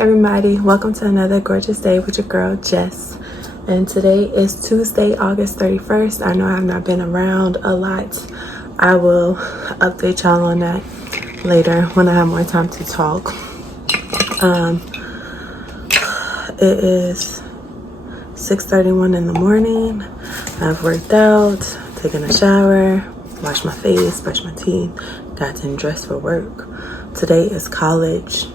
everybody, welcome to another gorgeous day with your girl Jess. And today is Tuesday, August 31st. I know I have not been around a lot. I will update y'all on that later when I have more time to talk. It is 6:31 in the morning. I've worked out, taken a shower, washed my face, brushed my teeth, gotten dressed for work. Today is college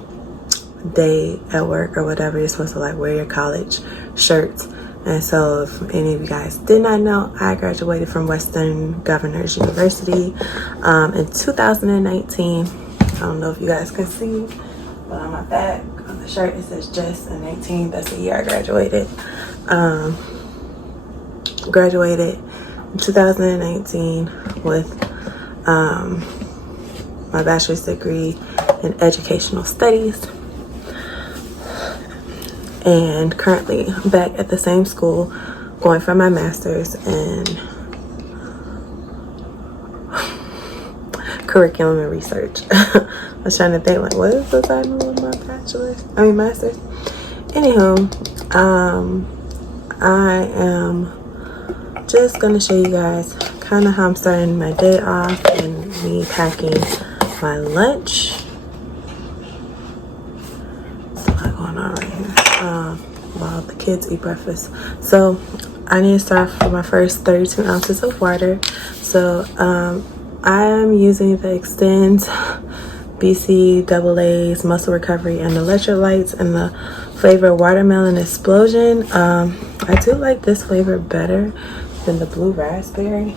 day at work or whatever. You're supposed to like wear your college shirts. And so if any of you guys did not know, I graduated from Western Governors University in 2019. I don't know if you guys can see, but on my back on the shirt it says Jess and 19. That's the year I graduated. Graduated in 2019 with my bachelor's degree in educational studies. And currently back at the same school going for my master's in curriculum and research. I was trying to think like, what is the title of my master's? Anywho, I am just gonna show you guys kind of how I'm starting my day off and me packing my lunch. There's a lot going on right here. While the kids eat breakfast. So I need to start off with my first 32 ounces of water. So I am using the Extend BCAA's Muscle Recovery and Electrolytes in the flavor Watermelon Explosion. I do like this flavor better than the Blue Raspberry.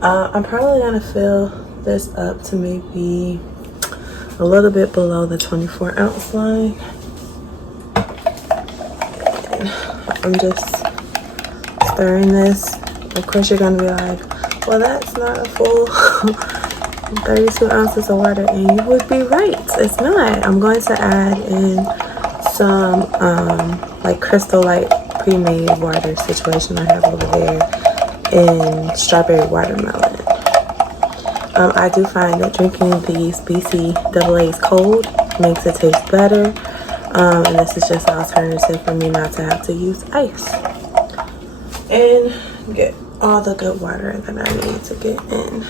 I'm probably gonna fill this up to maybe a little bit below the 24 ounce line. I'm just stirring this. Of course you're gonna be like, well, that's not a full 32 ounces of water, and you would be right, it's not. I'm going to add in some like Crystal Light pre-made water situation I have over there in strawberry watermelon. I do find that drinking these BCAA's cold makes it taste better. And this is just an alternative for me not to have to use ice. And get all the good water that I need to get in.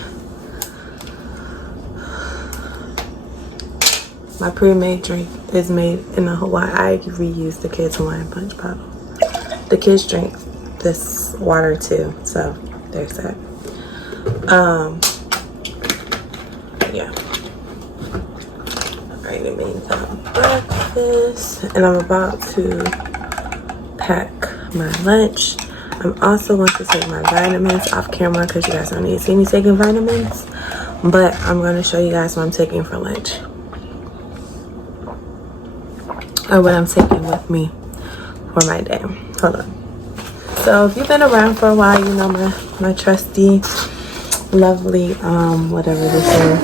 My pre-made drink is made in a Hawaii. I reuse the kids' Hawaiian punch bottle. The kids drink this water too, so there's that. Yeah. Alright, it means breakfast, and I'm about to pack my lunch. I'm also going to take my vitamins off camera because you guys don't need to see me taking vitamins, but I'm going to show you guys what I'm taking for lunch, or what I'm taking with me for my day. Hold on. So if you've been around for a while, you know my trusty, lovely, whatever this is,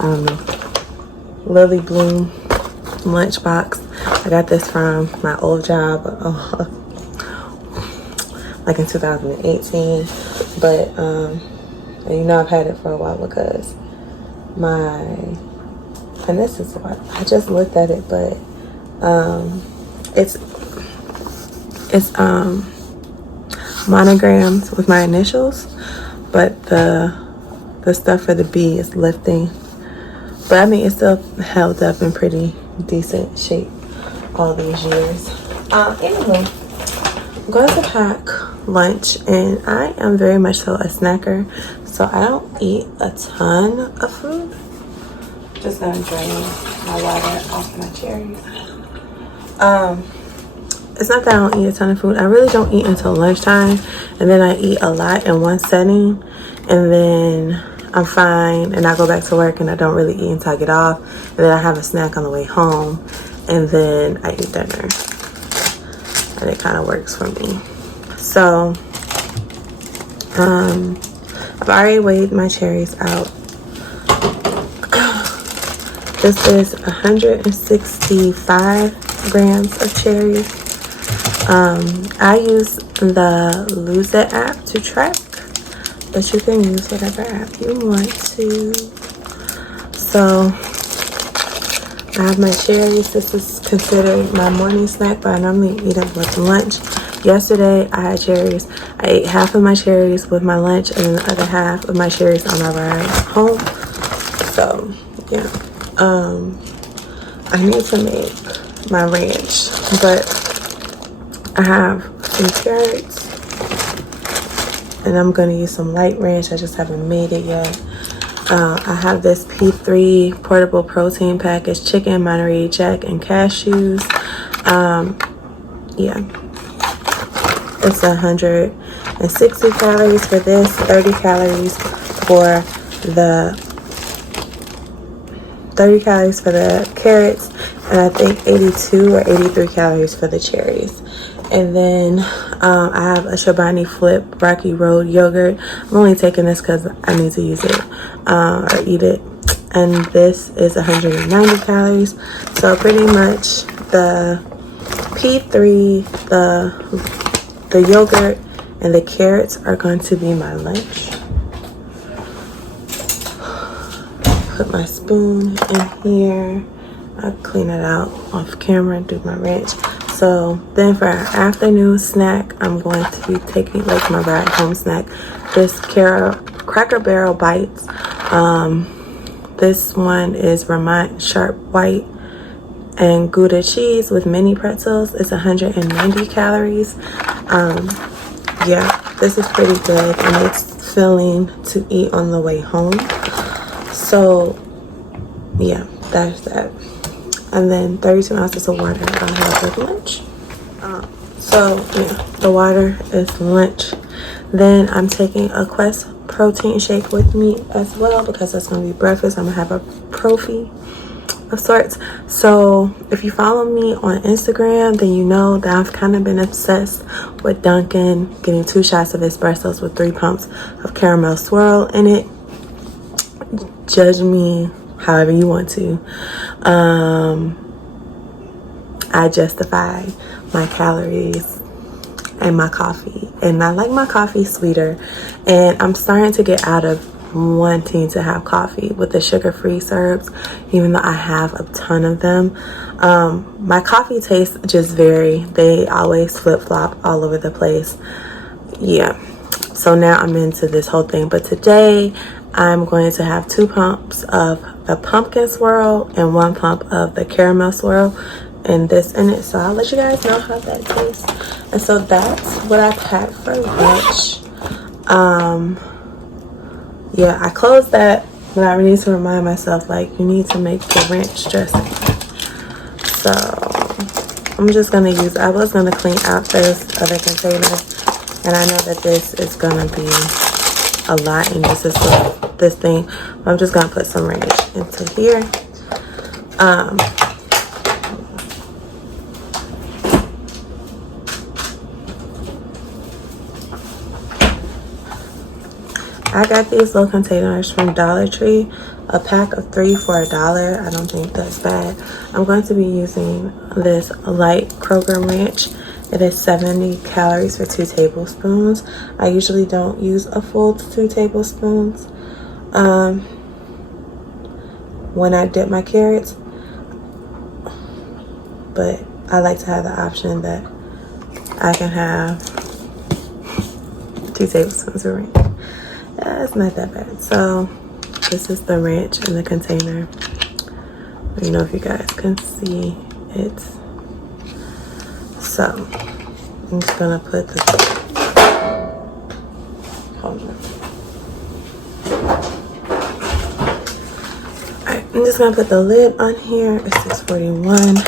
I don't know, Lily Bloom lunchbox. I got this from my old job, like in 2018. But and you know I've had it for a while because and this is what I just looked at it, but it's monograms with my initials, but the stuff for the B is lifting. But I mean, it's still held up in pretty decent shape all these years. Anyway, I'm going to pack lunch, and I am very much so a snacker, so I don't eat a ton of food. Just gonna drain my water off my cherries. It's not that I don't eat a ton of food. I really don't eat until lunchtime, and then I eat a lot in one setting, and then I'm fine, and I go back to work, and I don't really eat until I get off, and then I have a snack on the way home, and then I eat dinner, and it kind of works for me. So I've already weighed my cherries out. This is 165 grams of cherries. I use the Lose It app to track, but you can use whatever app you want to. So I have my cherries. This is considered my morning snack, but I normally eat it with lunch. Yesterday, I had cherries. I ate half of my cherries with my lunch and then the other half of my cherries on my ride home. So, yeah. I need to make my ranch, but I have some carrots, and I'm going to use some light ranch. I just haven't made it yet. I have this P3 portable protein package, chicken, Monterey Jack, and cashews. Yeah, it's 160 calories for this, 30 calories for the carrots, and I think 82 or 83 calories for the cherries. And then I have a Chobani Flip Rocky Road yogurt. I'm only taking this because I need to use it or eat it. And this is 190 calories. So pretty much the P3, the yogurt, and the carrots are going to be my lunch. Put my spoon in here. I'll clean it out off camera and do my ranch. So then for our afternoon snack, I'm going to be taking like my ride home snack, this Cracker Barrel bites. This one is Vermont Sharp White and Gouda cheese with mini pretzels. It's 190 calories. Yeah, this is pretty good and it's filling to eat on the way home. So yeah, that's that. And then 32 ounces of water I'll have with lunch. So yeah, the water is lunch. Then I'm taking a Quest protein shake with me as well because that's going to be breakfast. I'm going to have a profi of sorts. So if you follow me on Instagram, then you know that I've kind of been obsessed with Dunkin' getting 2 shots of espressos with 3 pumps of caramel swirl in it. Judge me however you want to. I justify my calories and my coffee, and I like my coffee sweeter, and I'm starting to get out of wanting to have coffee with the sugar-free syrups, even though I have a ton of them. My coffee tastes just vary. They always flip-flop all over the place. Yeah, so now I'm into this whole thing, but today I'm going to have 2 pumps of the pumpkin swirl and 1 pump of the caramel swirl and this in it. So I'll let you guys know how that tastes. And so that's what I packed for lunch. Yeah, I closed that, but I need to remind myself, like, you need to make your ranch dressing. So I'm just gonna use, I was gonna clean out those other containers, and I know that this is gonna be a lot in this thing, but I'm just gonna put some ranch into here. I got these little containers from Dollar Tree, a pack of 3 for $1. I don't think that's bad. I'm going to be using this light Kroger ranch. It is 70 calories for 2 tablespoons. I usually don't use a full 2 tablespoons when I dip my carrots, but I like to have the option that I can have 2 tablespoons of ranch. Yeah, it's not that bad. So this is the ranch in the container. I don't know if you guys can see it. So I'm just gonna put the, hold on. Alright, I'm just gonna put the lid on here. It's 6:41.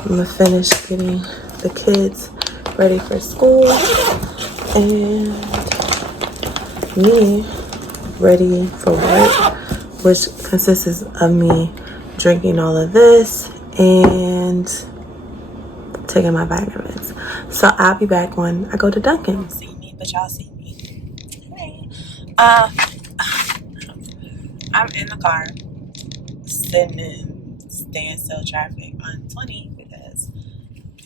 I'm gonna finish getting the kids ready for school and me ready for work, which consists of me drinking all of this and taking my vitamins. So I'll be back when I go to Dunkin'. You don't see me, but y'all see me. Hey. I'm in the car sitting in standstill traffic on 20 because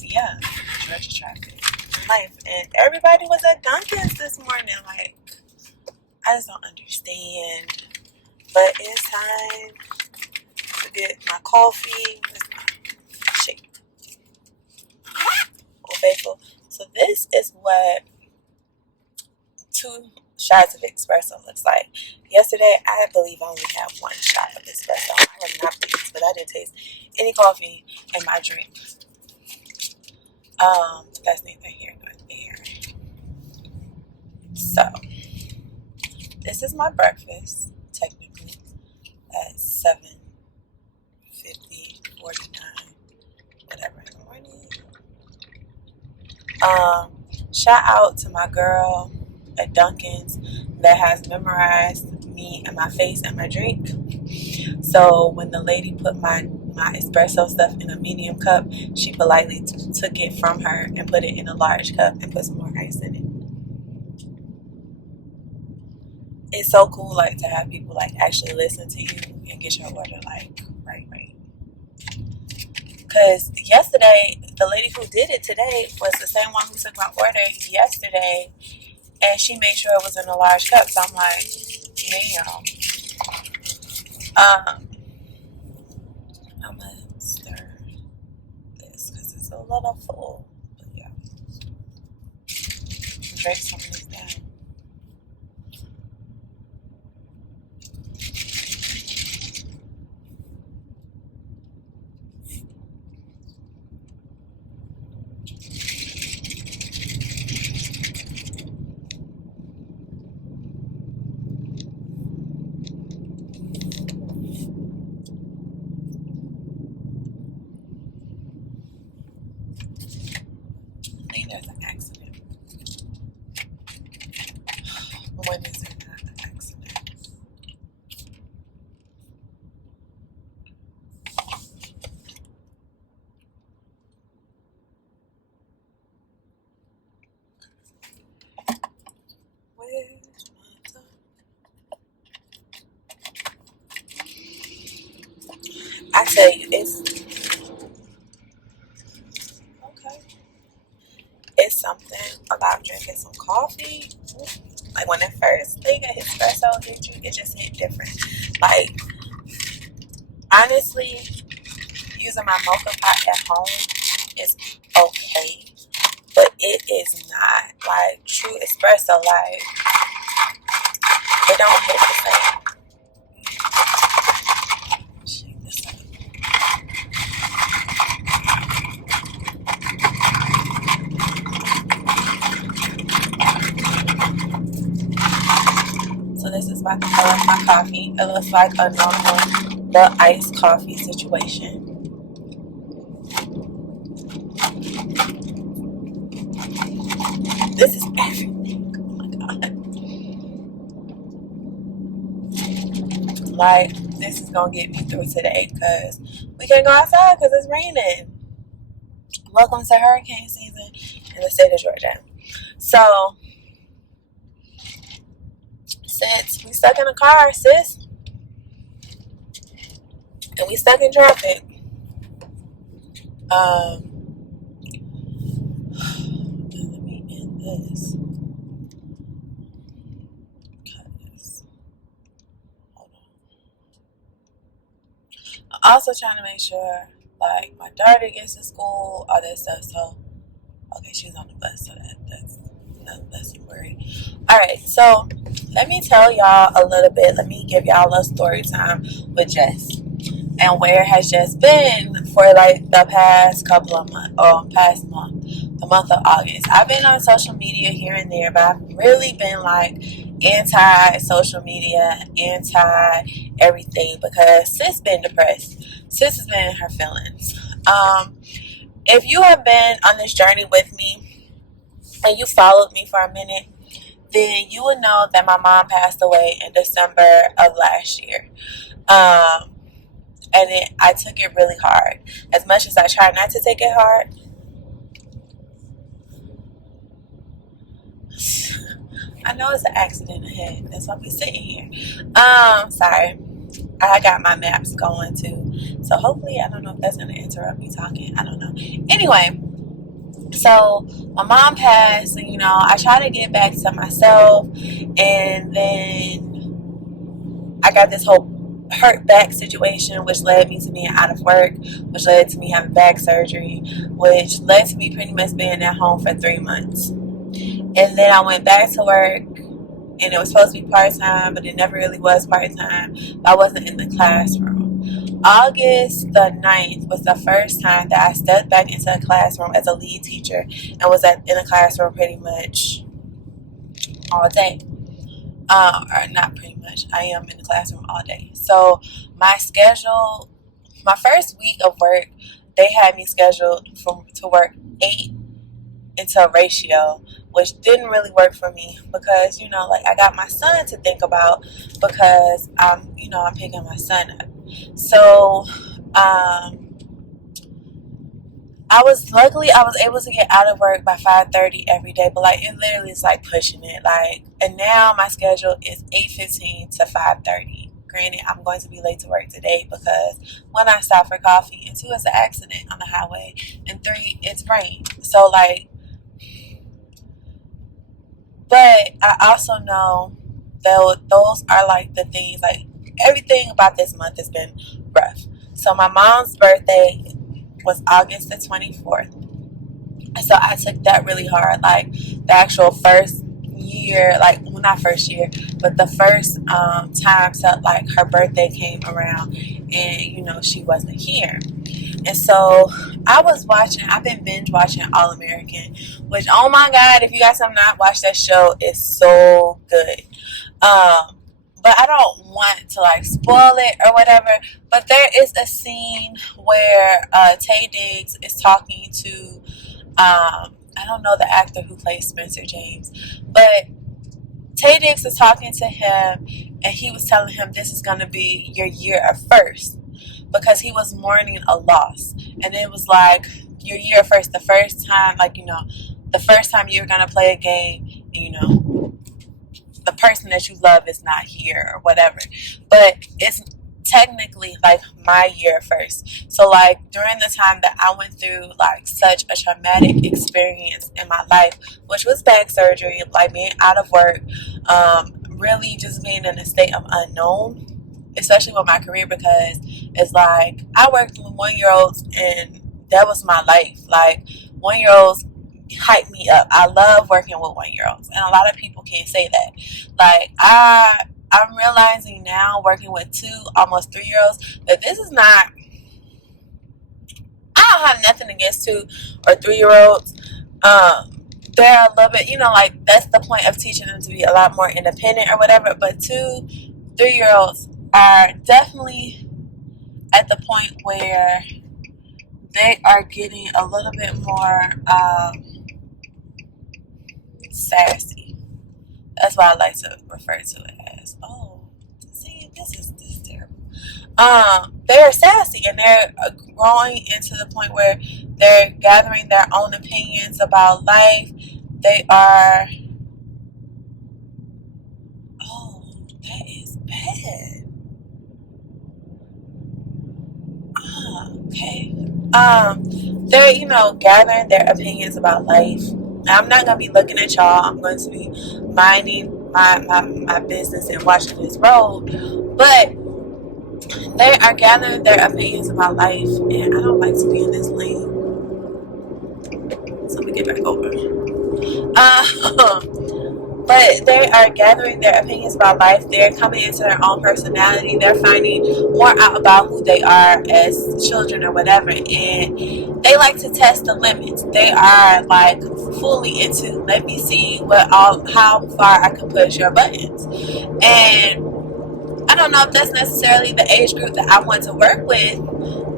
yeah, Georgia traffic in life, and everybody was at Dunkin's this morning. Like, I just don't understand. But it's time to get my coffee. Where's my shake? Oh, faithful. So this is what 2 shots of espresso looks like. Yesterday, I believe I only had 1 shot of espresso. I was not pleased, but I didn't taste any coffee in my drink. That's neither here nor there. So, this is my breakfast, technically, at 7:50, 49, whatever in the morning. Shout out to my girl at Dunkin's that has memorized me and my face and my drink. So when the lady put my espresso stuff in a medium cup, she politely took it from her and put it in a large cup and put some more ice in it. It's so cool, like, to have people like actually listen to you and get your order like right. Because yesterday, the lady who did it today was the same one who took my order yesterday, and she made sure it was in a large cup. So I'm like, damn. I'm gonna stir this because it's a little full. But yeah, drink some of this down. I think there's an accident. When is there not an accident? Where's my tongue? I tell you, it's okay. It's something about drinking some coffee. Like when the first thing of espresso hit you, it just hit different. Like, honestly, using my mocha pot at home is okay, but it is not like true espresso. Like, it don't hit the same. Shake this up. So this is about the color of my coffee. It looks like a normal, the iced coffee situation. This is everything. Oh my god. Like, this is gonna get me through today because we can't go outside because it's raining. Welcome to hurricane season in the state of Georgia. So, since we stuck in a car, sis, and we stuck in traffic, let me end this. Cut this. Hold on. I'm also trying to make sure, like, my daughter gets to school, all that stuff. So, okay, she's on the bus, so that's a worry. All right, so let me tell y'all a little bit. Let me give y'all a story time with Jess and where has Jess been for like the past couple of months, or past month, the month of August. I've been on social media here and there, but I've really been like anti-social media, anti-everything because sis been depressed. Sis has been in her feelings. If you have been on this journey with me and you followed me for a minute, then you would know that my mom passed away in December of last year. And I took it really hard. As much as I try not to take it hard, I know it's an accident ahead. That's why we sitting here. Sorry. I got my maps going too. So hopefully, I don't know if that's going to interrupt me talking. I don't know. Anyway, so my mom passed, and, you know, I try to get back to myself. And then I got this whole hurt back situation, which led me to being out of work, which led to me having back surgery, which led to me pretty much being at home for 3 months. And then I went back to work, and it was supposed to be part-time, but it never really was part-time. I wasn't in the classroom. August the 9th was the first time that I stepped back into a classroom as a lead teacher and was in a classroom pretty much all day. Or not pretty much, I am in the classroom all day. So my schedule, my first week of work, they had me scheduled to work 8 into a ratio, which didn't really work for me because, you know, like I got my son to think about because I'm picking my son up. So I was able to get out of work by 5:30 every day, but like it literally is like pushing it. Like, and now my schedule is 8:15 to 5:30. Granted, I'm going to be late to work today because 1, I stopped for coffee, and 2, it's an accident on the highway, and 3, it's rain. So like, but I also know that those are like the things, like everything about this month has been rough. So my mom's birthday was August the 24th. So I took that really hard. Like the actual first year, like, well, not first year, but the first time that like her birthday came around and, you know, she wasn't here. And so I've been binge watching All American, which, oh my God, if you guys have not watched that show, it's so good. But I don't want to like spoil it or whatever, but there is a scene where Taye Diggs is talking to, I don't know the actor who plays Spencer James, but Taye Diggs is talking to him, and he was telling him this is going to be your year of first, because he was mourning a loss. And it was like your year first, the first time, like, you know, the first time you're going to play a game, and, you know, the person that you love is not here or whatever. But it's technically like my year first. So like during the time that I went through like such a traumatic experience in my life, which was back surgery, like being out of work, really just being in a state of unknown, especially with my career, because it's like I worked with 1-year-olds and that was my life. Like 1-year-olds hype me up. I love working with 1-year-olds, and a lot of people can't say that. Like I'm realizing now, working with 2, almost 3-year-olds, that this is not, I don't have nothing against 2 or 3-year-olds. They're a little bit, you know, like that's the point of teaching them to be a lot more independent or whatever. But 2, 3-year-olds are definitely at the point where they are getting a little bit more sassy. That's why I like to refer to it as. Oh, see, this is terrible. They're sassy, and they're growing into the point where they're gathering their own opinions about life. They are. Oh, that is bad. Okay. They're, you know, gathering their opinions about life. I'm not gonna be looking at y'all. I'm going to be minding my business and watching this road. But they are gathering their opinions about life, and I don't like to be in this lane. So let me get back over. But they are gathering their opinions about life. They're coming into their own personality. They're finding more out about who they are as children or whatever. And they like to test the limits. They are like fully into, let me see how far I can push your buttons. And I don't know if that's necessarily the age group that I want to work with,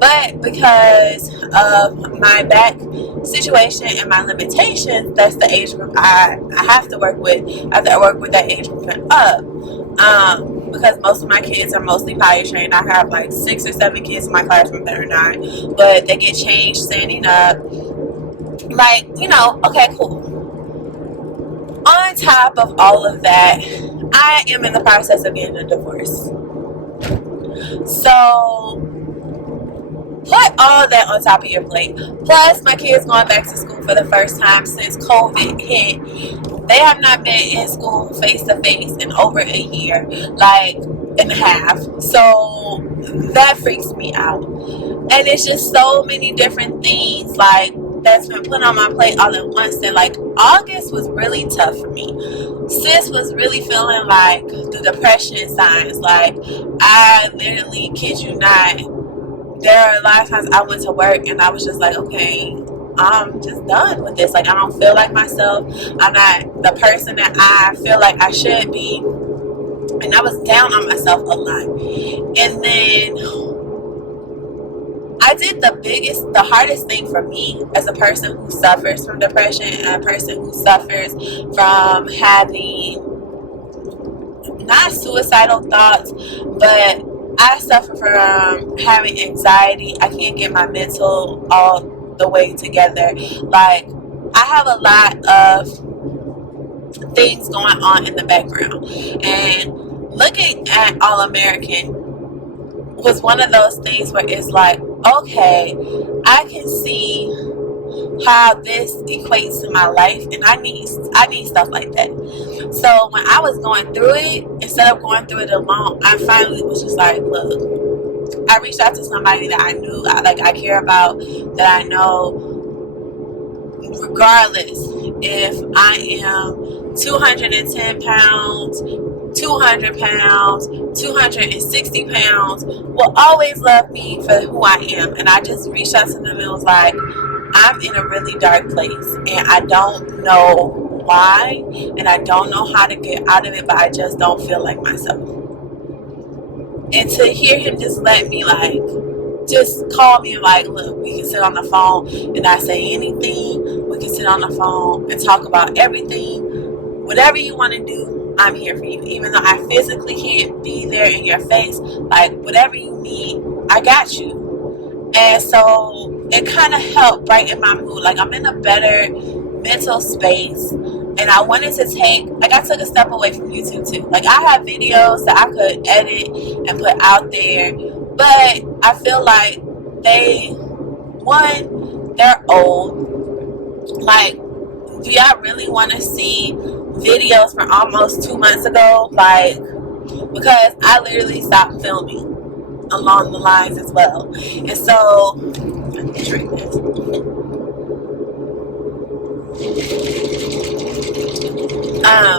but because of my back situation and my limitations, that's the age group I have to work with. I have to work with that age group and up. Because most of my kids are mostly potty trained. I have like 6 or 7 kids in my classroom that are not, but they get changed standing up. Like, you know, okay, cool. On top of all of that, I am in the process of getting a divorce. So put all that on top of your plate. Plus, my kids going back to school for the first time since COVID hit. They have not been in school face to face in over a year. Like, and a half. So that freaks me out. And it's just so many different things like that's been put on my plate all at once that like August was really tough for me. Sis was really feeling like the depression signs. Like I literally kid you not, there are a lot of times I went to work and I was just like, okay, I'm just done with this. Like I don't feel like myself. I'm not the person that I feel like I should be. And I was down on myself a lot. And then I did the hardest thing for me as a person who suffers from depression and a person who suffers from having not suicidal thoughts, but I suffer from having anxiety. I can't get my mental all the way together. Like I have a lot of things going on in the background, and looking at All American was one of those things where it's like, okay, I can see how this equates to my life, and I need stuff like that. So when I was going through it, instead of going through it alone, I finally was just like, look, I reached out to somebody that I knew, I care about, that I know, regardless if I am 210 pounds, 200 pounds, 260 pounds, will always love me for who I am. And I just reached out to them and was like, I'm in a really dark place and I don't know why and I don't know how to get out of it, but I just don't feel like myself. And to hear him just let me just call me like, look, we can sit on the phone and not say anything. We can sit on the phone and talk about everything. Whatever you want to do, I'm here for you. Even though I physically can't be there in your face, like whatever you need, I got you. And so it kind of helped brighten my mood. Like I'm in a better mental space. And I wanted to I took a step away from YouTube too. Like I have videos that I could edit and put out there. But I feel like they're old. Like, do y'all really want to see videos from almost 2 months ago? Like, because I literally stopped filming along the lines as well. And so, let me drink this. I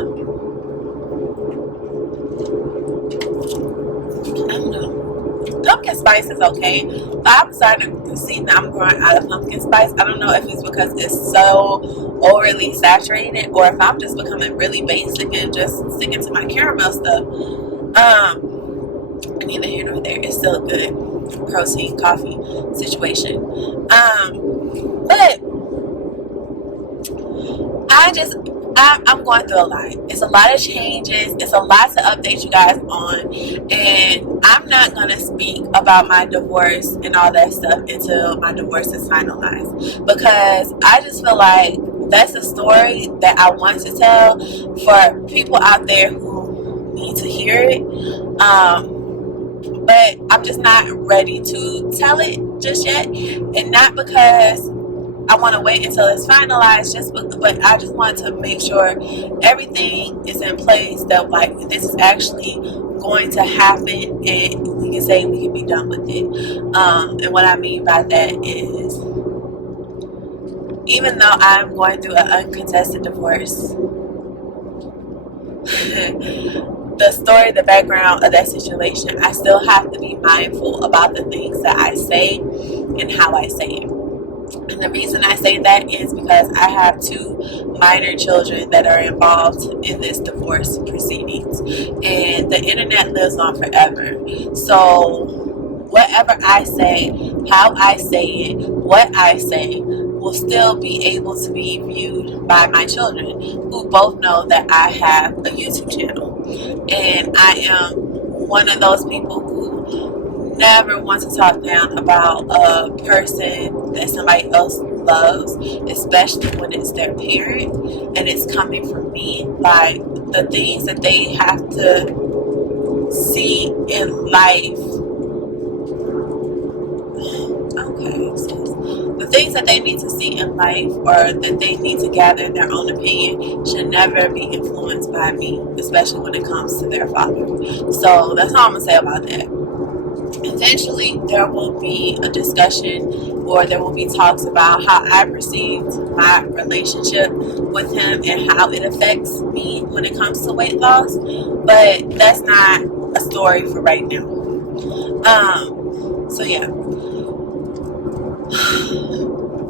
don't know. Pumpkin spice is okay, but I'm starting to see that I'm growing out of pumpkin spice. I don't know if it's because it's so overly saturated or if I'm just becoming really basic and just sticking to my caramel stuff. Neither here nor there. It's still a good protein coffee situation. But I'm going through a lot. It's a lot of changes. It's a lot to update you guys on. And I'm not going to speak about my divorce and all that stuff until my divorce is finalized. Because I just feel like that's a story that I want to tell for people out there who need to hear it. But I'm just not ready to tell it just yet. And not because I want to wait until it's finalized, but I just want to make sure everything is in place, that like this is actually going to happen and we can say we can be done with it. And what I mean by that is, even though I'm going through an uncontested divorce, the background of that situation, I still have to be mindful about the things that I say and how I say it. And the reason I say that is because I have 2 minor children that are involved in this divorce proceedings. And the internet lives on forever. So whatever I say, how I say it, what I say, will still be able to be viewed by my children, who both know that I have a YouTube channel. And I am one of those people who never want to talk down about a person that somebody else loves, especially when it's their parent and it's coming from me. Like, the things that they have to see in life, okay, sis. The things that they need to see in life or that they need to gather their own opinion should never be influenced by me, especially when it comes to their father. So that's all I'm going to say about that. Eventually, there will be a discussion or there will be talks about how I perceived my relationship with him and how it affects me when it comes to weight loss. But that's not a story for right now. So yeah.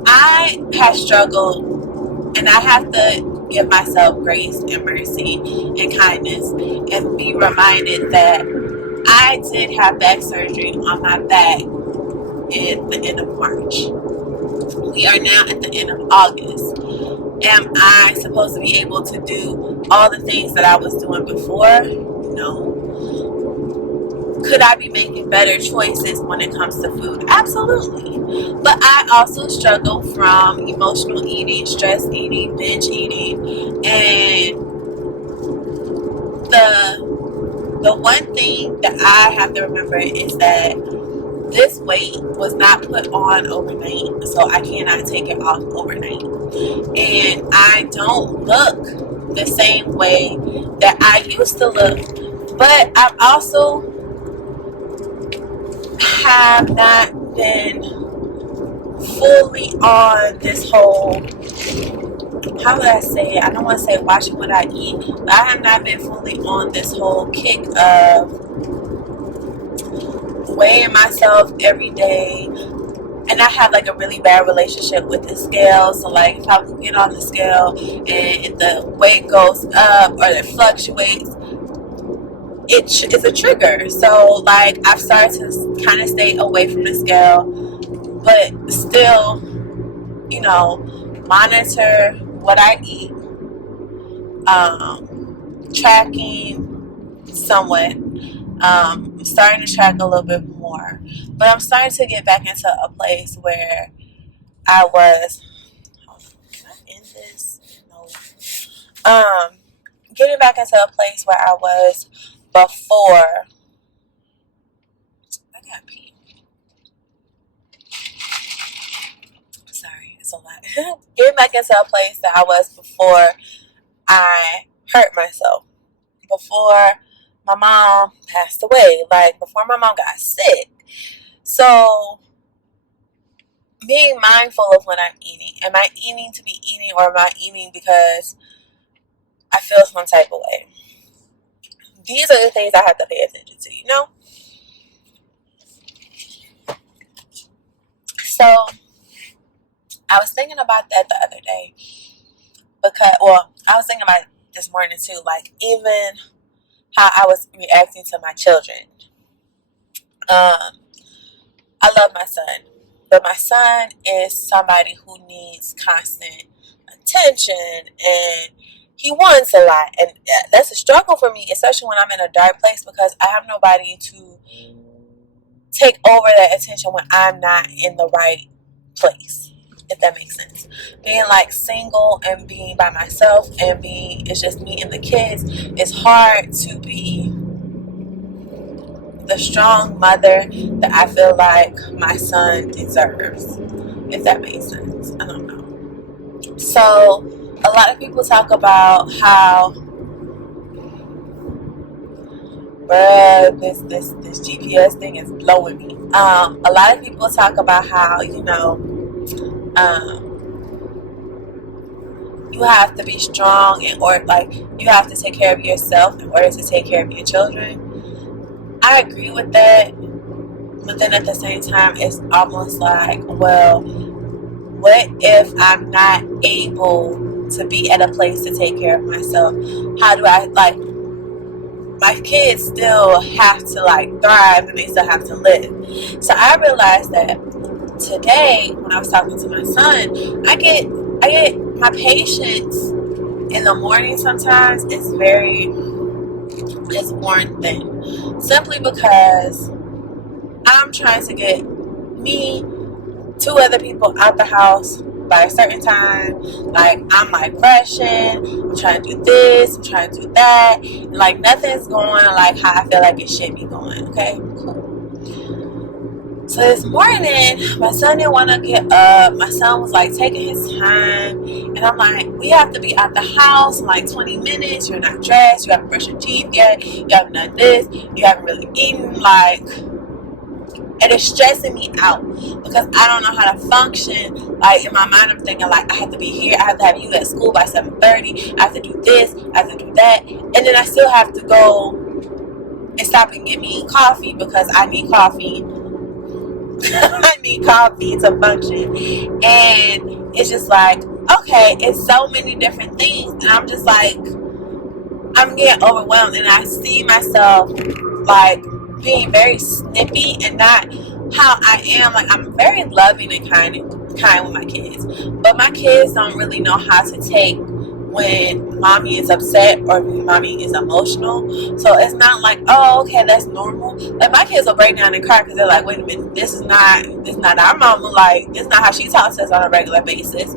I have struggled, and I have to give myself grace and mercy and kindness and be reminded that I did have back surgery on my back in the end of March. We are now at the end of August. Am I supposed to be able to do all the things that I was doing before? No. Could I be making better choices when it comes to food? Absolutely. But I also struggle from emotional eating, stress eating, binge eating, and the one thing that I have to remember is that this weight was not put on overnight, so I cannot take it off overnight. And I don't look the same way that I used to look, but I've also have not been fully on this whole, how would I say it? I don't want to say watching what I eat, but I have not been fully on this whole kick of weighing myself every day. And I have like a really bad relationship with the scale. So like if I get on the scale and if the weight goes up or it fluctuates, it's a trigger. So like I've started to kind of stay away from the scale, but still, you know, monitor what I eat, tracking somewhat. I'm starting to track a little bit more, but I'm starting to get back into a place where I was. Can I end this? No. Getting back into a place where I was before. I got pee. Sorry, it's a lot. Getting back into a place that I was before I hurt myself. Before my mom passed away. Like before my mom got sick. So being mindful of when I'm eating. Am I eating to be eating, or am I eating because I feel some type of way? These are the things I have to pay attention to, you know? So I was thinking about that the other day. Because, well, I was thinking about it this morning too. Like even how I was reacting to my children. I love my son. But my son is somebody who needs constant attention and he wants a lot. And that's a struggle for me, especially when I'm in a dark place, because I have nobody to take over that attention when I'm not in the right place, if that makes sense. Being like single and being by myself and it's just me and the kids, it's hard to be the strong mother that I feel like my son deserves, if that makes sense. I don't know. So a lot of people talk about how, bruh, this GPS thing is blowing me. A lot of people talk about how, you know, you have to be strong in order, like you have to take care of yourself in order to take care of your children. I agree with that, but then at the same time, it's almost like, well, what if I'm not able to be at a place to take care of myself? How do I, like, my kids still have to like thrive and they still have to live. So I realized that today when I was talking to my son, I get my patience in the morning sometimes is worn thin, simply because I'm trying to get me, 2 other people out the house by a certain time. Like I'm like rushing, I'm trying to do this, I'm trying to do that, and like nothing's going like how I feel like it should be going. Okay, cool. So this morning, my son didn't want to get up. My son was like taking his time. And I'm like, we have to be out the house in like 20 minutes. You're not dressed. You haven't brushed your teeth yet. You haven't done this. You haven't really eaten. Like, and it's stressing me out because I don't know how to function. Like, in my mind, I'm thinking, like, I have to be here. I have to have you at school by 7:30. I have to do this. I have to do that. And then I still have to go and stop and get me coffee because I need coffee. I need coffee to function. And it's just like, okay, it's so many different things. And I'm just like, I'm getting overwhelmed. And I see myself like being very snippy and not how I am. Like, I'm very loving and kind with my kids. But my kids don't really know how to take when mommy is upset or when mommy is emotional. So it's not like, oh, okay, that's normal. Like, my kids will break down and cry because they're like, wait a minute, this is not our mama. Like, this is not how she talks to us on a regular basis.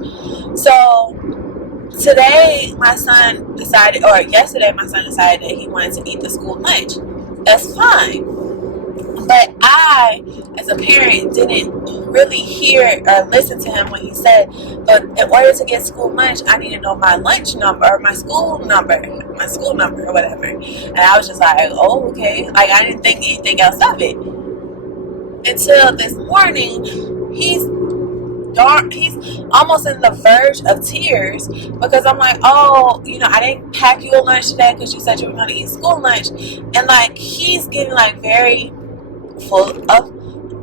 So yesterday my son decided that he wanted to eat the school lunch. That's fine. But I, as a parent, didn't really hear or listen to him when he said, but in order to get school lunch, I need to know my lunch number or my school number or whatever. And I was just like, oh, okay. Like, I didn't think anything else of it. Until this morning, he's almost in the verge of tears because I'm like, oh, I didn't pack you a lunch today because you said you were going to eat school lunch. And like, he's getting like very full of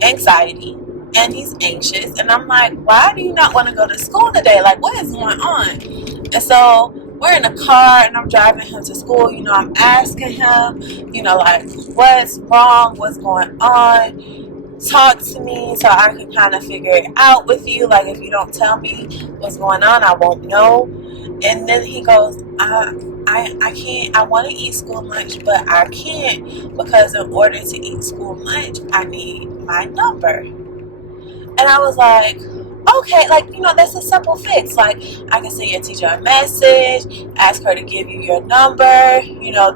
anxiety and he's anxious, and I'm like, why do you not want to go to school today? Like, what is going on? And so we're in a car and I'm driving him to school. I'm asking him, like, what's wrong, what's going on, talk to me so I can kind of figure it out with you. Like, if you don't tell me what's going on, I won't know. And then he goes, I can't. I want to eat school lunch, but I can't because in order to eat school lunch, I need my number. And I was like, okay, like, that's a simple fix. Like, I can send your teacher a message, ask her to give you your number,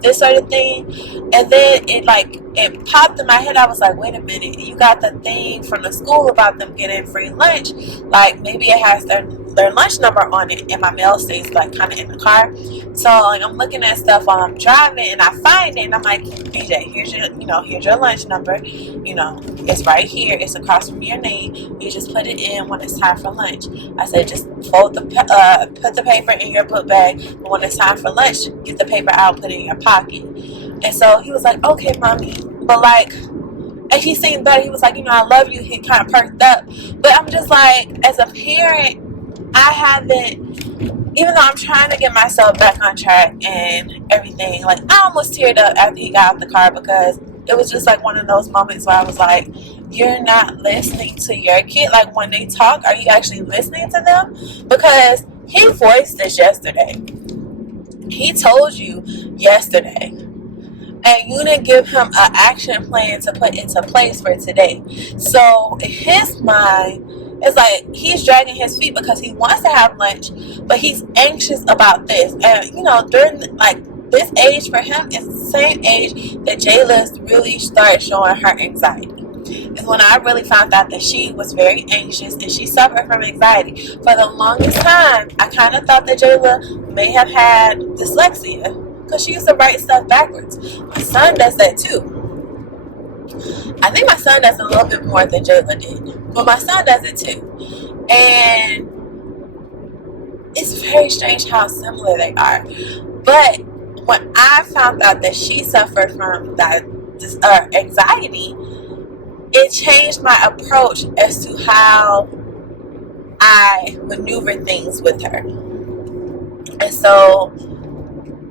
this sort of thing. And then it popped in my head. I was like, wait a minute, you got the thing from the school about them getting free lunch. Like, maybe it has their lunch number on it, and my mail stays like kind of in the car. So like, I'm looking at stuff while I'm driving, and I find it, and I'm like, BJ, here's your lunch number. It's right here. It's across from your name. You just put it in when it's time for lunch. I said, just put the paper in your book bag, but when it's time for lunch, get the paper out, put it in your pocket. And so he was like, okay, mommy. But like, and he seemed better. He was like, I love you. He kind of perked up. But I'm just like, as a parent, I haven't, even though I'm trying to get myself back on track and everything, like, I almost teared up after he got out the car because it was just like one of those moments where I was like, you're not listening to your kid. Like, when they talk, are you actually listening to them? Because he voiced this yesterday. He told you yesterday. And you didn't give him an action plan to put into place for today. So in his mind, it's like he's dragging his feet because he wants to have lunch, but he's anxious about this. And during like this age for him is the same age that Jayla really started showing her anxiety. Is when I really found out that she was very anxious and she suffered from anxiety. For the longest time, I kind of thought that Jayla may have had dyslexia because she used to write stuff backwards. My son does that too. I think my son does a little bit more than Jayla did, but my son does it too. And it's very strange how similar they are. But when I found out that she suffered from that anxiety, it changed my approach as to how I maneuver things with her. And so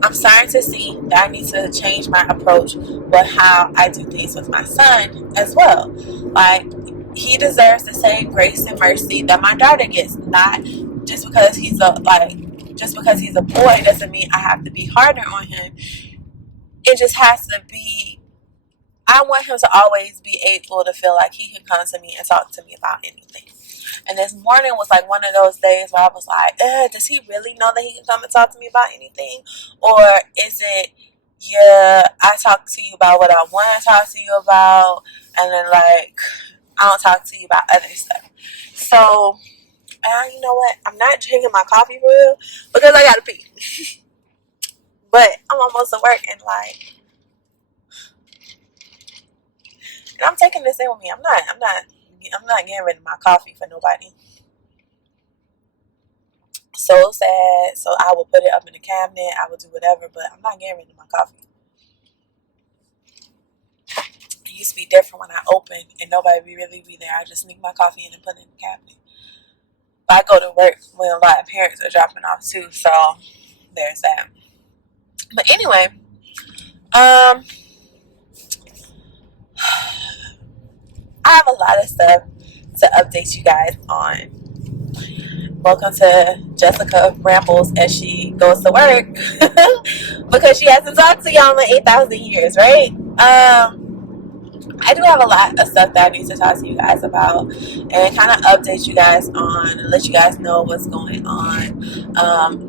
I'm starting to see that I need to change my approach with how I do things with my son as well. Like, he deserves the same grace and mercy that my daughter gets. Not just because he's a boy doesn't mean I have to be harder on him. It just has to be, I want him to always be able to feel like he can come to me and talk to me about anything. And this morning was like one of those days where I was like, does he really know that he can come and talk to me about anything? Or is it, I talk to you about what I want to talk to you about, and then like, I don't talk to you about other stuff. So, you know what? I'm not drinking my coffee for real because I gotta pee. But I'm almost to work and like, and I'm taking this in with me. I'm not getting rid of my coffee for nobody. So sad. So I will put it up in the cabinet. I will do whatever, but I'm not getting rid of my coffee. It used to be different when I opened and nobody really be there. I just sneak my coffee in and put it in the cabinet. But I go to work when a lot of parents are dropping off too. So there's that. But anyway, I have a lot of stuff to update you guys on. Welcome to Jessica Rambles as she goes to work because she hasn't talked to y'all in like 8,000 years, right? I do have a lot of stuff that I need to talk to you guys about and kind of update you guys on and let you guys know what's going on.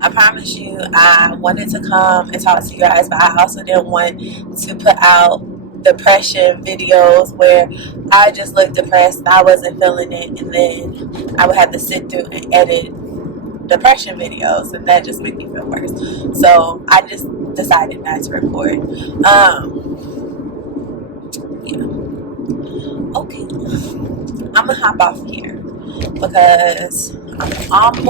I promise you I wanted to come and talk to you guys, but I also didn't want to put out depression videos where I just looked depressed and I wasn't feeling it, and then I would have to sit through and edit depression videos, and that just made me feel worse. So I just decided not to record. Yeah. Okay, I'm gonna hop off here because I'm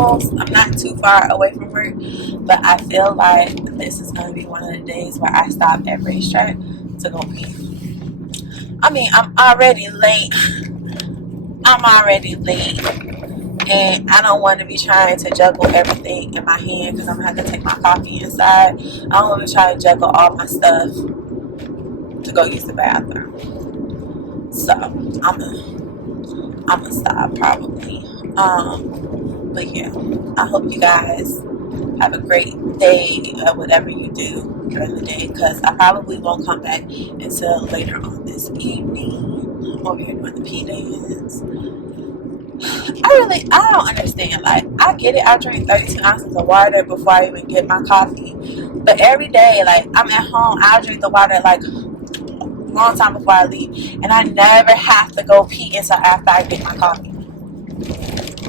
not too far away from work, but I feel like this is gonna be one of the days where I stop at racetrack to go pee. I mean, I'm already late, and I don't want to be trying to juggle everything in my hand because I'm gonna have to take my coffee inside. I don't want to try to juggle all my stuff to go use the bathroom. So I'm gonna stop probably. But yeah, I hope you guys have a great day or whatever you do during the day, because I probably won't come back until later on this evening. I'm over here doing the pee dance. I don't understand. Like, I get it, I drink 32 ounces of water before I even get my coffee, but every day, like, I'm at home, I'll drink the water like long time before I leave, and I never have to go pee until after I get my coffee.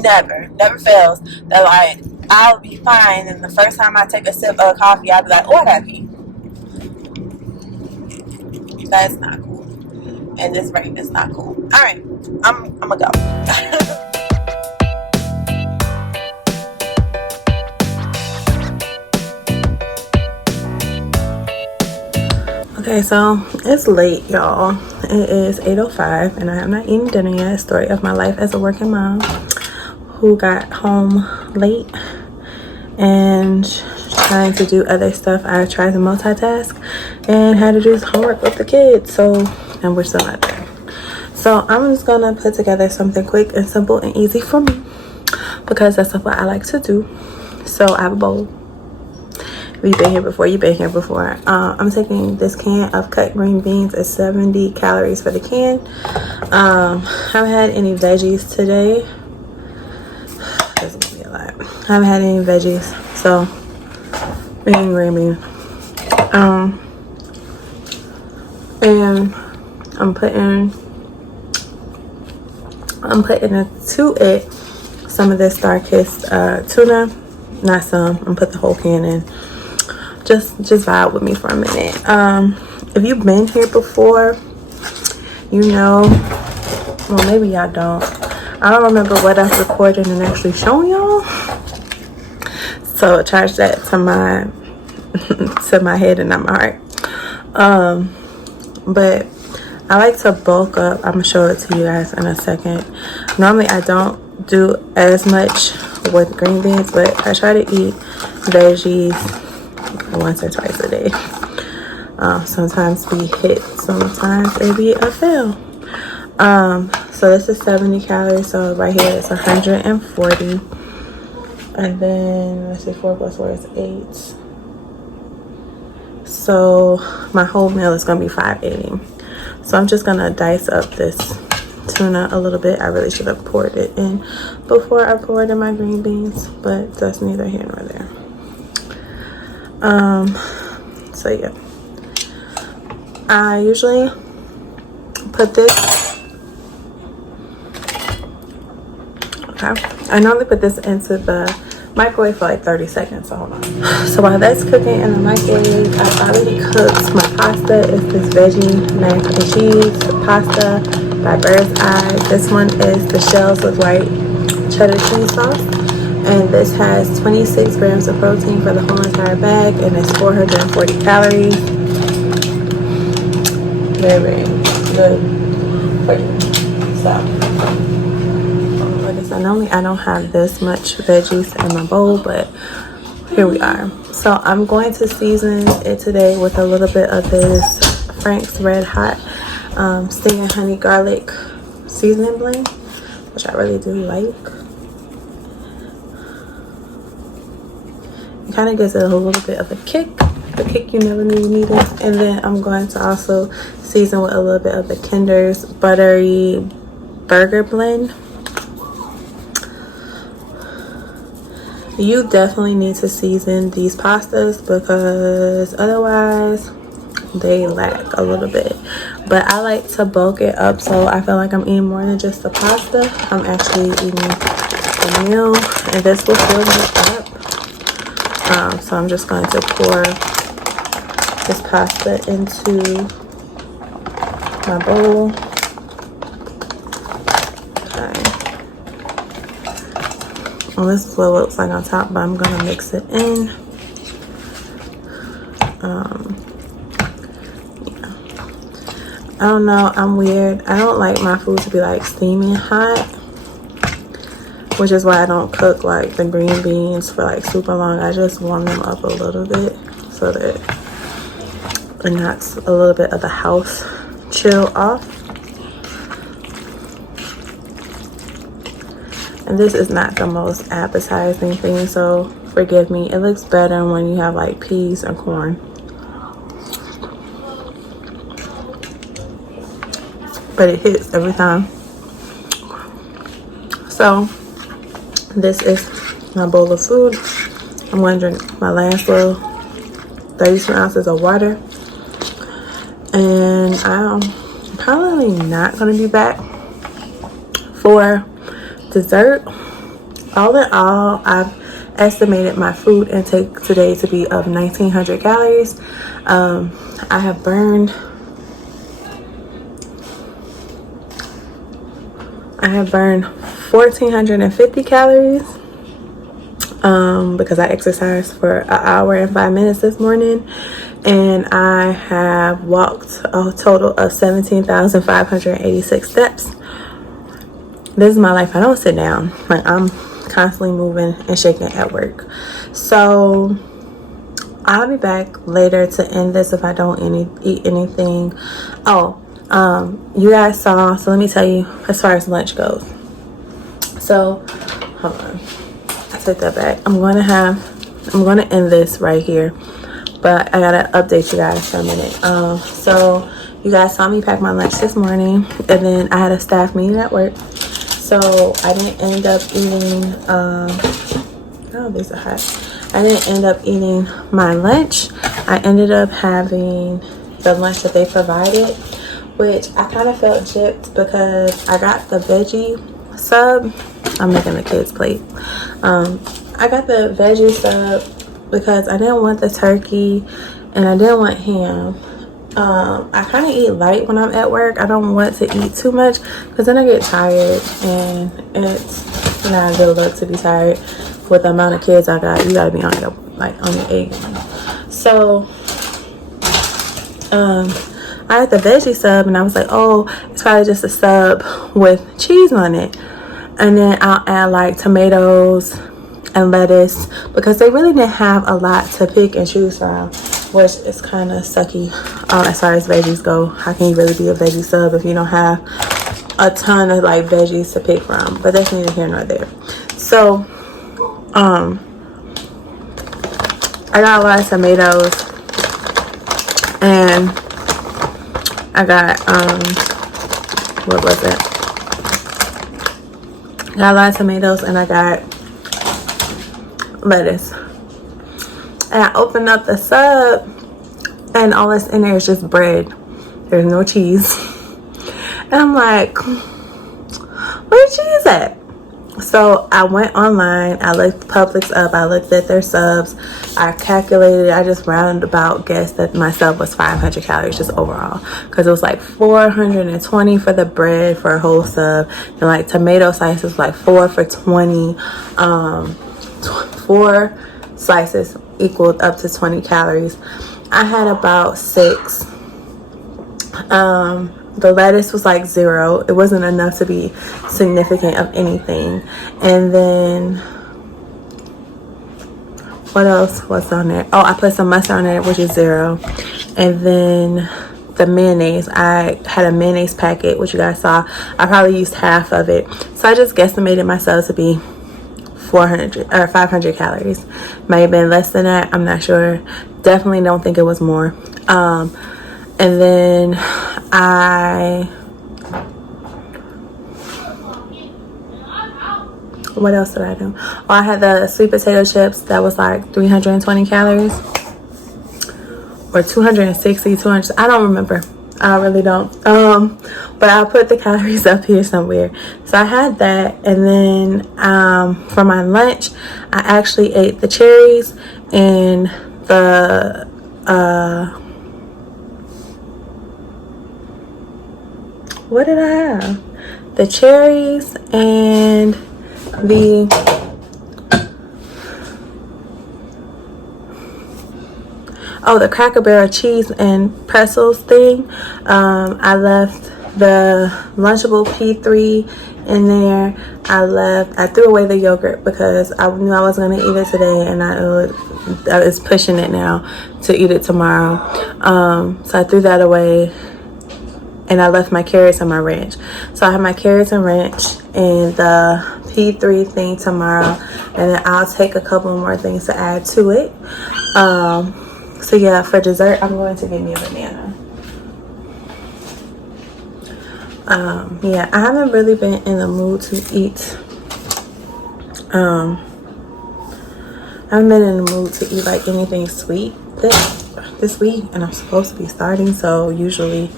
Never fails. That like I'll be fine, and the first time I take a sip of coffee, I'll be like, oh, I gotta pee. That's not cool, and this rain is not cool. All right, I'm gonna go. Okay, so it's late, y'all. It is 8:05 and I have not eaten dinner yet. Story of my life as a working mom who got home late and trying to do other stuff. I tried to multitask and had to do homework with the kids, and we're still not there. So I'm just gonna put together something quick and simple and easy for me because that's what I like to do. So I have a bowl. You've been here before. I'm taking this can of cut green beans. It's 70 calories for the can. I haven't had any veggies today. This is gonna be a lot. I haven't had any veggies, so green beans. And I'm putting into it some of this Star-Kissed tuna. Not some. I'm gonna put the whole can in. Just vibe with me for a minute. If you've been here before, you know, well, maybe y'all don't. I don't remember what I've recorded and actually shown y'all, so charge that to my head and not my heart. But I like to bulk up. I'm gonna show it to you guys in a second. Normally I don't do as much with green beans, but I try to eat veggies once or twice a day. Sometimes we hit, sometimes it be a fail. So this is 70 calories, so right here it's 140, and then let's see, 4 plus 4 is 8, so my whole meal is gonna be 580. So I'm just gonna dice up this tuna a little bit. I really should have poured it in before I poured in my green beans, but that's neither here nor there. So yeah, I usually put this Okay, I normally put this into the microwave for like 30 seconds, so hold on. So while that's cooking in the microwave, I've already cooked my pasta. It's this veggie mac and cheese pasta by Bird's Eye. This one is the shells with white cheddar cheese sauce, and this has 26 grams of protein for the whole entire bag, and it's 440 calories. Very, very good for you. So like I said, normally I don't have this much veggies in my bowl, but here we are. So I'm going to season it today with a little bit of this Frank's Red Hot stinging honey garlic seasoning blend, which I really do like. It kind of gives it a little bit of a kick, the kick you never knew you needed. And then I'm going to also season with a little bit of the Kinder's buttery burger blend. You definitely need to season these pastas because otherwise they lack a little bit. But I like to bulk it up, so I feel like I'm eating more than just the pasta. I'm actually eating the meal, and this will fill me up. So I'm just going to pour this pasta into my bowl. Well, this is what it looks like on top, but I'm gonna mix it in. Yeah. I don't know, I'm weird. I don't like my food to be like steaming hot, which is why I don't cook like the green beans for like super long. I just warm them up a little bit so that it knocks a little bit of the house chill off. And this is not the most appetizing thing, so forgive me. It looks better when you have like peas and corn. But it hits every time. So this is my bowl of food. I'm going to drink my last little 32 ounces of water. And I'm probably not going to be back for dessert. All in all, I've estimated my food intake today to be of 1900 calories. I have burned 1450 calories because I exercised for an hour and 5 minutes this morning, and I have walked a total of 17,586 steps. This is my life. I don't sit down. Like, I'm constantly moving and shaking at work. So I'll be back later to end this if I don't eat anything. Oh, you guys saw, so let me tell you as far as lunch goes. So hold on, I take that back. I'm gonna end this right here, but I gotta update you guys for a minute. So you guys saw me pack my lunch this morning, and then I had a staff meeting at work. So I didn't end up eating, oh, these are hot. I didn't end up eating my lunch. I ended up having the lunch that they provided, which I kind of felt gypped because I got the veggie sub. I'm making the kids plate. I got the veggie sub because I didn't want the turkey and I didn't want ham. I kind of eat light when I'm at work. I don't want to eat too much because then I get tired, and it's not a good look to be tired with the amount of kids I got. You gotta be on your A game. So I had the veggie sub, and I was like, oh, it's probably just a sub with cheese on it, and then I'll add like tomatoes and lettuce because they really didn't have a lot to pick and choose from, which is kind of sucky as far as veggies go. How can you really be a veggie sub if you don't have a ton of like veggies to pick from? But that's neither here nor there. So I got a lot of tomatoes, and I got what was it? Got a lot of tomatoes, and I got lettuce. And I opened up the sub, and all that's in there is just bread. There's no cheese. And I'm like, where's cheese at? So I went online, I looked Publix up, I looked at their subs, I calculated, I just roundabout guessed that my sub was 500 calories just overall, because it was like 420 for the bread for a whole sub, and like tomato slices like 4 for 20. 4 slices equaled up to 20 calories. I had about 6. The lettuce was like 0. It wasn't enough to be significant of anything. And then what else was on there? Oh, I put some mustard on there, which is 0. And then the mayonnaise, I had a mayonnaise packet, which you guys saw. I probably used half of it, so I just guesstimated myself to be 400 or 500 calories. May have been less than that, I'm not sure. Definitely don't think it was more. And then what else did I do? Oh, I had the sweet potato chips that was like 320 calories or 260, 200. I don't remember. I really don't. But I'll put the calories up here somewhere. So I had that, and then for my lunch, I actually ate the cherries and the what did I have? The cherries and the Cracker Barrel cheese and pretzels thing. I left the Lunchable P3 in there. I threw away the yogurt because I knew I was gonna eat it today, and I was pushing it now to eat it tomorrow. So I threw that away. And I left my carrots and my ranch. So I have my carrots and ranch and the P3 thing tomorrow. And then I'll take a couple more things to add to it. So yeah, for dessert, I'm going to get me a banana. Yeah, I haven't really been in the mood to eat. I haven't been in the mood to eat like anything sweet this week. And I'm supposed to be starting. So usually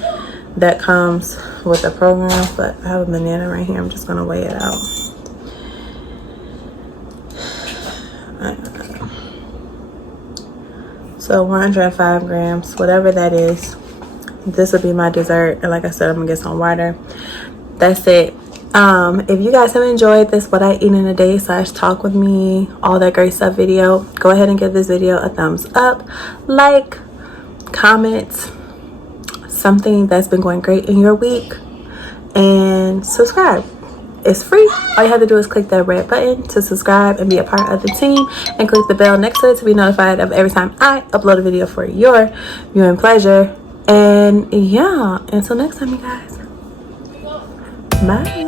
that comes with the program, but I have a banana right here. I'm just gonna weigh it out. So 105 grams, whatever that is. This will be my dessert, and like I said, I'm gonna get some water. That's it. If you guys have enjoyed this what I eat in a day / talk with me, all that great stuff video, go ahead and give this video a thumbs up, like, comment something that's been going great in your week, and subscribe. It's free. All you have to do is click that red button to subscribe and be a part of the team, and click the bell next to it to be notified of every time I upload a video for your viewing pleasure. And yeah, until next time, you guys, bye.